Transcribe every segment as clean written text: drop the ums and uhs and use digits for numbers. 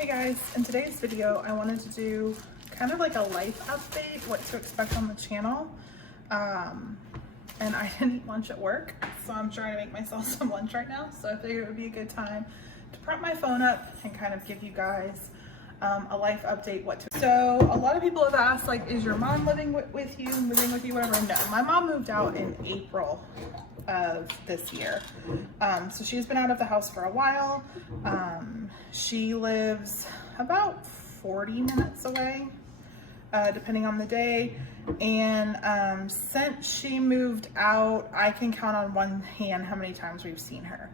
Hey guys, in today's video I wanted to do kind of like a life update, what to expect on the channel. And I didn't eat lunch at work, so I'm trying to make myself some lunch right now. So I figured it would be a good time to prop my phone up and kind of give you guys a life update, what to. So a lot of people have asked, like, is your mom living with you, moving with you, whatever? No, my mom moved out in April of this year. So she's been out of the house for a while. She lives about 40 minutes away, depending on the day. And since she moved out, I can count on one hand how many times we've seen her.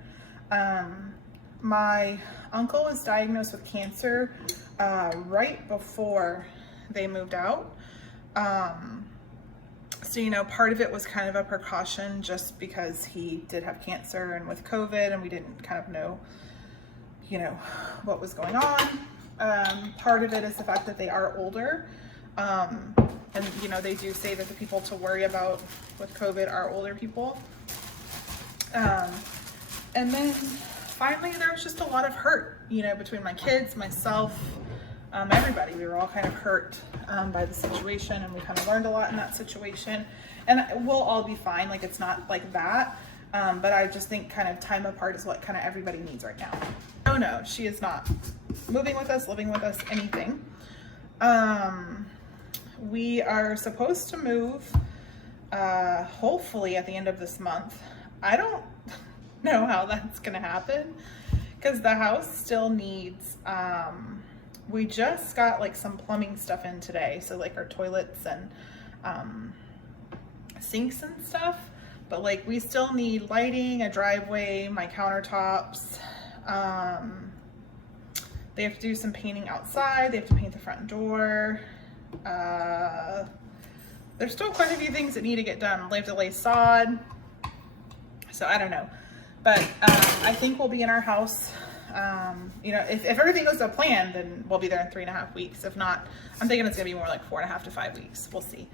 My uncle was diagnosed with cancer right before they moved out. So, you know, part of it was kind of a precaution just because he did have cancer and with COVID and we didn't kind of know, you know, what was going on. Part of it is the fact that they are older. And, you know, they do say that the people to worry about with COVID are older people. And then finally there was just a lot of hurt, you know, between my kids, myself, everybody. We were all kind of hurt by the situation, and we kind of learned a lot in that situation, and we'll all be fine. Like, it's not like that, but I just think kind of time apart is what kind of everybody needs right now. Oh no, she is not moving with us, living with us, anything. We are supposed to move hopefully at the end of this month. I don't know how that's gonna happen because the house still needs we just got like some plumbing stuff in today, so like our toilets and sinks and stuff, but like we still need lighting, a driveway, my countertops. They have to do some painting outside, they have to paint the front door. There's still quite a few things that need to get done. They have to lay sod, so I don't know, but I think we'll be in our house. You know, if everything goes to plan, then we'll be there in 3.5 weeks. If not, I'm thinking it's gonna be more like 4.5 to 5 weeks. We'll see.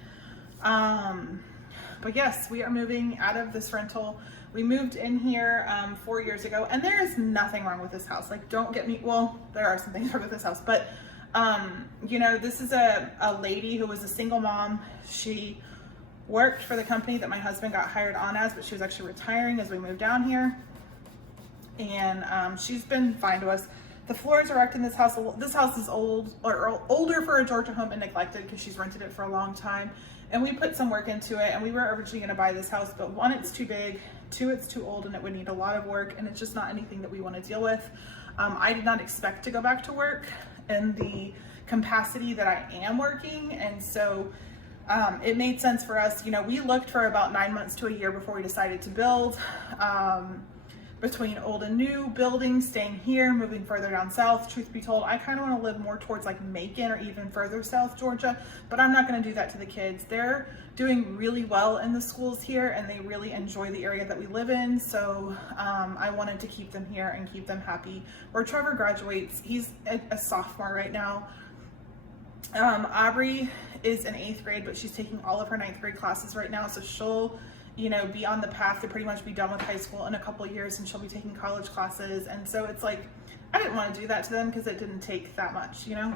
But yes, we are moving out of this rental. We moved in here 4 years ago, and there is nothing wrong with this house. Like, don't get me, well, there are some things wrong with this house, but you know, this is a lady who was a single mom. She worked for the company that my husband got hired on as, but she was actually retiring as we moved down here. And she's been fine to us. The floors are wrecked in this house. This house is old, or older for a Georgia home, and neglected because she's rented it for a long time. And we put some work into it, and we were originally going to buy this house, but one, it's too big, two, it's too old, and it would need a lot of work, and it's just not anything that we want to deal with. I did not expect to go back to work in the capacity that I am working, and so it made sense for us. You know, we looked for about 9 months to a year before we decided to build. Between old and new, building, staying here, moving further down south. Truth be told, I kind of want to live more towards like Macon or even further south Georgia, but I'm not going to do that to the kids. They're doing really well in the schools here, and they really enjoy the area that we live in, so I wanted to keep them here and keep them happy. Where Trevor graduates, he's a sophomore right now. Aubrey is in 8th grade, but she's taking all of her 9th grade classes right now, so she'll, you know, be on the path to pretty much be done with high school in a couple of years, and she'll be taking college classes. And so it's like, I didn't want to do that to them because it didn't take that much, you know?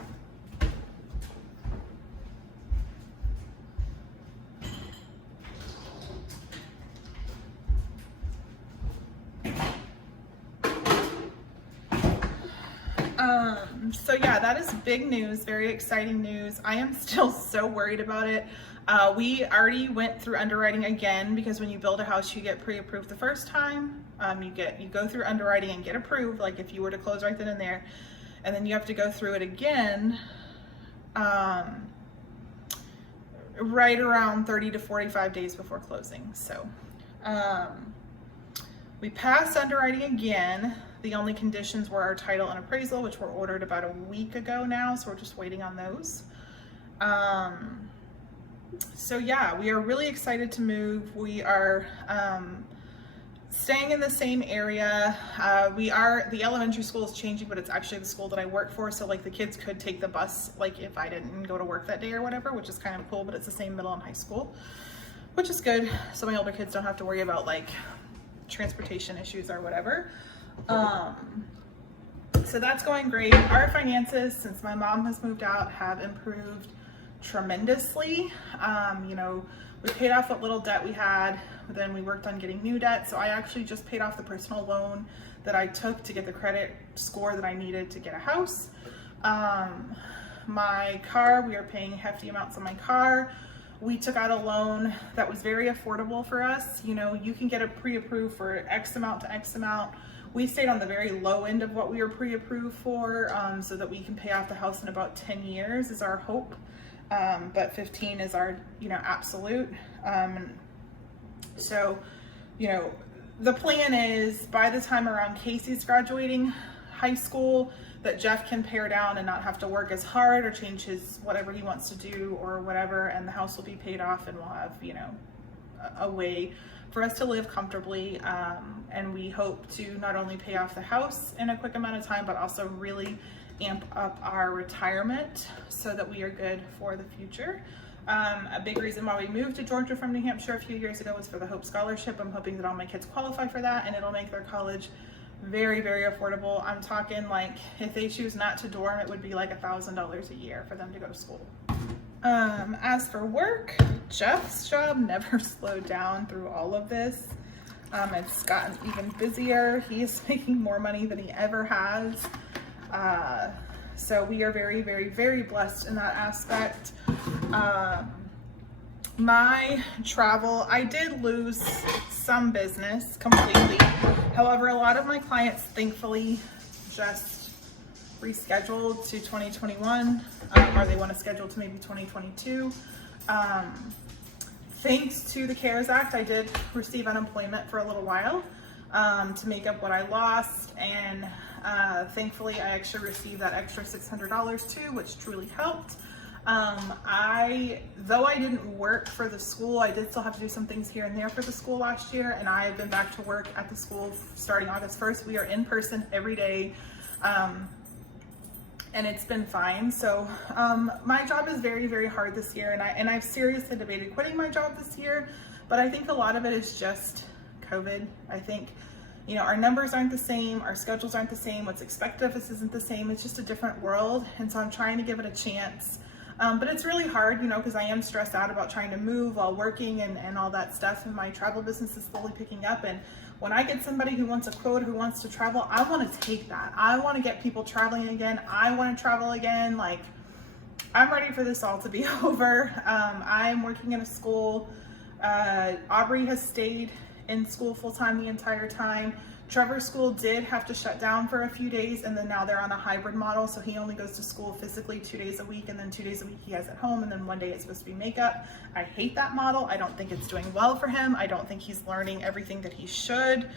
So yeah, that is big news, very exciting news. I am still so worried about it. We already went through underwriting again, because when you build a house, you get pre-approved the first time. You go through underwriting and get approved, like if you were to close right then and there, and then you have to go through it again right around 30 to 45 days before closing. So we passed underwriting again. The only conditions were our title and appraisal, which were ordered about a week ago now, so we're just waiting on those. So yeah, we are really excited to move. We are staying in the same area. The elementary school is changing, but it's actually the school that I work for, so like the kids could take the bus like if I didn't go to work that day or whatever, which is kind of cool, but it's the same middle and high school, which is good, so my older kids don't have to worry about like transportation issues or whatever. So that's going great. Our finances, since my mom has moved out, have improved tremendously. You know, we paid off what little debt we had, then we worked on getting new debt. So I actually just paid off the personal loan that I took to get the credit score that I needed to get a house. My car, we are paying hefty amounts on my car. We took out a loan that was very affordable for us. You know, you can get it pre-approved for X amount to X amount. We stayed on the very low end of what we were pre-approved for, so that we can pay off the house in about 10 years is our hope. But 15 is our, you know, absolute. So, you know, the plan is by the time around Casey's graduating high school, that Jeff can pare down and not have to work as hard or change his whatever he wants to do or whatever, and the house will be paid off and we'll have, you know, a way for us to live comfortably. And we hope to not only pay off the house in a quick amount of time, but also really amp up our retirement so that we are good for the future. A big reason why we moved to Georgia from New Hampshire a few years ago was for the Hope Scholarship. I'm hoping that all my kids qualify for that, and it'll make their college very, very affordable. I'm talking like if they choose not to dorm, it would be like $1,000 a year for them to go to school. As for work, Jeff's job never slowed down through all of this. It's gotten even busier. He's making more money than he ever has. So we are very, very, very blessed in that aspect. My travel, I did lose some business completely. However, a lot of my clients thankfully just rescheduled to 2021, or they want to schedule to maybe 2022. Thanks to the CARES Act, I did receive unemployment for a little while to make up what I lost, and thankfully I actually received that extra $600 too, which truly helped. Though I didn't work for the school, I did still have to do some things here and there for the school last year, and I have been back to work at the school starting August 1st. We are in person every day, and it's been fine. So my job is very, very hard this year, and I've seriously debated quitting my job this year, but I think a lot of it is just COVID. I think, you know, our numbers aren't the same, our schedules aren't the same, what's expected of us isn't the same. It's just a different world, and so I'm trying to give it a chance. But it's really hard, you know, because I am stressed out about trying to move while working and all that stuff. And my travel business is slowly picking up. And when I get somebody who wants a quote, who wants to travel, I want to take that. I want to get people traveling again. I want to travel again. Like, I'm ready for this all to be over. I'm working in a school. Aubrey has stayed in school full time the entire time. Trevor's school did have to shut down for a few days, and then now they're on a hybrid model, so he only goes to school physically 2 days a week, and then 2 days a week he has at home, and then 1 day it's supposed to be makeup. I hate that model. I don't think it's doing well for him. I don't think he's learning everything that he should.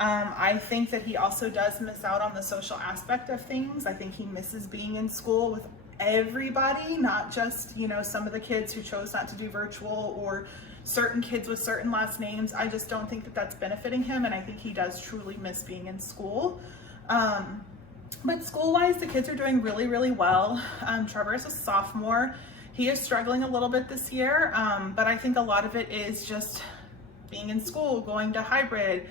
I think that he also does miss out on the social aspect of things. I think he misses being in school with everybody, not just, you know, some of the kids who chose not to do virtual or certain kids with certain last names. I just don't think that that's benefiting him, and I think he does truly miss being in school. But school-wise, the kids are doing really, really well. Trevor is a sophomore. He is struggling a little bit this year, but I think a lot of it is just being in school, going to hybrid,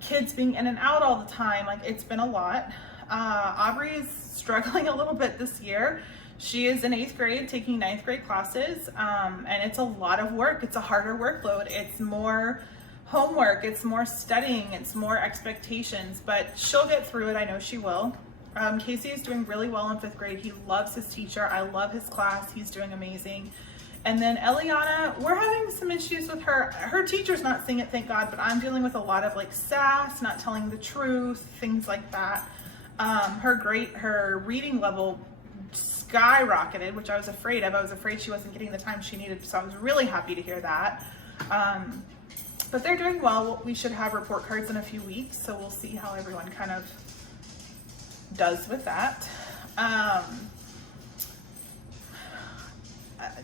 kids being in and out all the time. Like, it's been a lot. Aubrey is struggling a little bit this year. She is in 8th grade taking 9th grade classes, and it's a lot of work. It's a harder workload. It's more homework. It's more studying. It's more expectations, but she'll get through it. I know she will. Casey is doing really well in 5th grade. He loves his teacher. I love his class. He's doing amazing. And then Eliana, we're having some issues with her. Her teacher's not seeing it, thank God, but I'm dealing with a lot of like sass, not telling the truth, things like that. Her reading level skyrocketed, which I was afraid of. I was afraid she wasn't getting the time she needed, so I was really happy to hear that. But they're doing well. We should have report cards in a few weeks, so we'll see how everyone kind of does with that.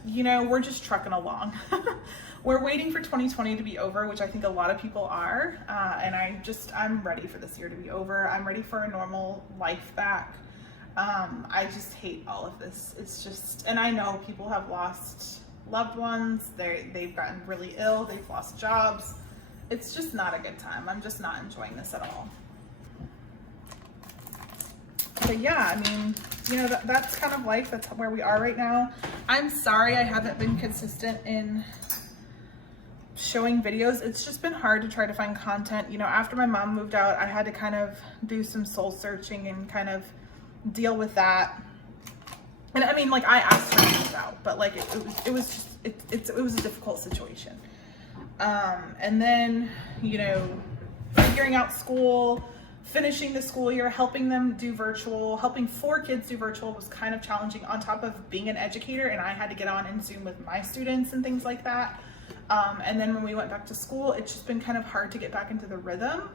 You know, we're just trucking along. We're waiting for 2020 to be over, which I think a lot of people are, and I'm ready for this year to be over. I'm ready for a normal life back. I just hate all of this. It's just, and I know people have lost loved ones. They've gotten really ill. They've lost jobs. It's just not a good time. I'm just not enjoying this at all. but yeah, I mean, you know, that's kind of life. That's where we are right now. I'm sorry I haven't been consistent in showing videos. It's just been hard to try to find content. You know, after my mom moved out, I had to kind of do some soul searching and kind of deal with that. And I mean, like, I asked her to move out, but like it was a difficult situation. And then, you know, figuring out school, finishing the school year, helping them do virtual, helping 4 kids do virtual was kind of challenging, on top of being an educator, and I had to get on and Zoom with my students and things like that. And then when we went back to school, it's just been kind of hard to get back into the rhythm.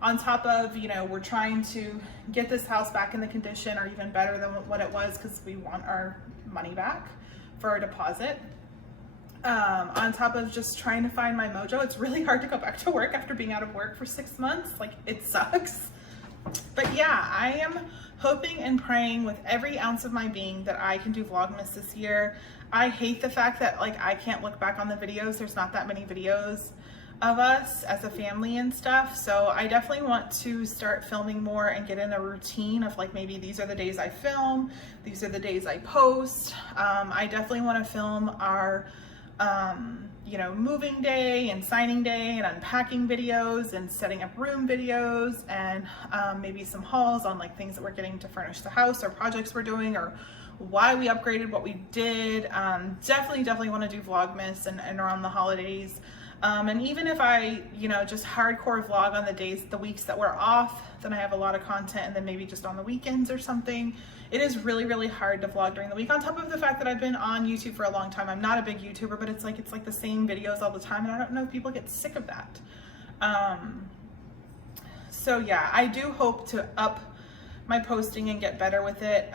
On top of, you know, we're trying to get this house back in the condition or even better than what it was, because we want our money back for our deposit. On top of just trying to find my mojo. It's really hard to go back to work after being out of work for 6 months. Like, it sucks. But yeah, I am hoping and praying with every ounce of my being that I can do Vlogmas this year. I hate the fact that, like, I can't look back on the videos. There's not that many videos of us as a family and stuff. So I definitely want to start filming more and get in a routine of, like, maybe these are the days I film, these are the days I post. I definitely want to film our you know, moving day and signing day and unpacking videos and setting up room videos, and maybe some hauls on, like, things that we're getting to furnish the house or projects we're doing or why we upgraded what we did. Definitely want to do Vlogmas and around the holidays. And even if I, you know, just hardcore vlog on the weeks that we're off, then I have a lot of content, and then maybe just on the weekends or something. It is really hard to vlog during the week, on top of the fact that I've been on YouTube for a long time. I'm not a big YouTuber, but it's like the same videos all the time, and I don't know if people get sick of that. So yeah, I do hope to up my posting and get better with it.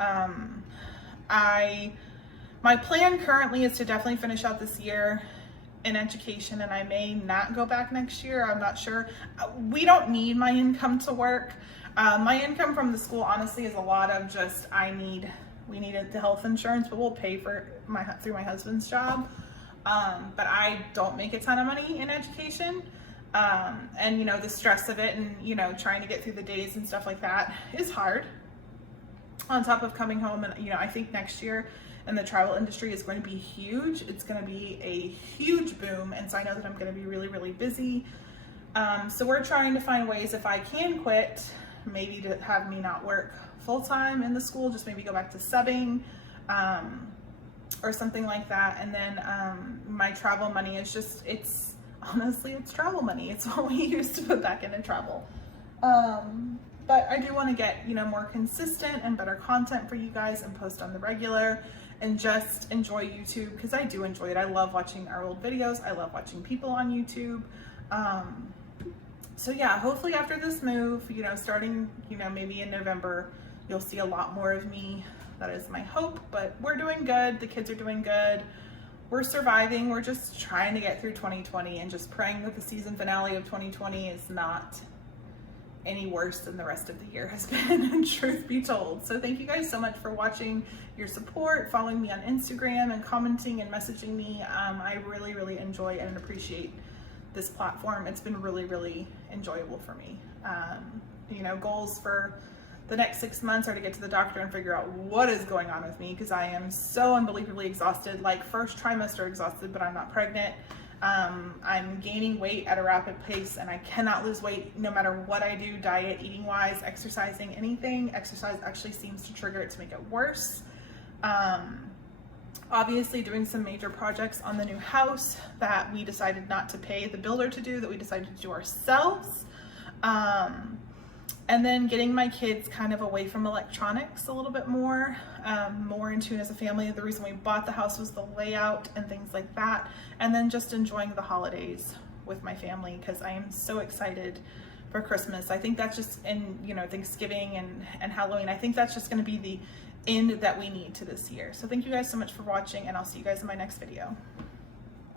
My plan currently is to definitely finish out this year in education, and I may not go back next year. I'm not sure. We don't need my income to work. My income from the school, honestly, is a lot of just, we needed the health insurance, but we'll pay for through my husband's job. But I don't make a ton of money in education. And, you know, the stress of it and, you know, trying to get through the days and stuff like that is hard. On top of coming home, and, you know, I think next year in the travel industry is going to be huge. It's going to be a huge boom. And so I know that I'm going to be really busy. So we're trying to find ways, if I can quit, maybe to have me not work full-time in the school, just maybe go back to subbing, or something like that. And then my travel money is just, honestly, it's travel money. It's what we used to put back into travel. But I do want to get, you know, more consistent and better content for you guys and post on the regular and just enjoy YouTube, because I do enjoy it. I love watching our old videos. I love watching people on YouTube. So yeah, hopefully after this move, you know, starting, you know, maybe in November, you'll see a lot more of me. That is my hope, but we're doing good. The kids are doing good. We're surviving. We're just trying to get through 2020 and just praying that the season finale of 2020 is not any worse than the rest of the year has been, truth be told. So thank you guys so much for watching, your support, following me on Instagram and commenting and messaging me. I really enjoy and appreciate this platform. It's been really enjoyable for me. You know, goals for the next 6 months are to get to the doctor and figure out what is going on with me, because I am so unbelievably exhausted. Like, first trimester exhausted, but I'm not pregnant. I'm gaining weight at a rapid pace, and I cannot lose weight no matter what I do, diet, eating wise, exercising, anything. Exercise actually seems to trigger it to make it worse. Obviously doing some major projects on the new house that we decided not to pay the builder to do, that we decided to do ourselves. And then getting my kids kind of away from electronics a little bit more, more in tune as a family. The reason we bought the house was the layout and things like that. And then just enjoying the holidays with my family, because I am so excited for Christmas. I think that's just, and you know, Thanksgiving and Halloween, I think that's just going to be the end that we need to this year. So thank you guys so much for watching, and I'll see you guys in my next video.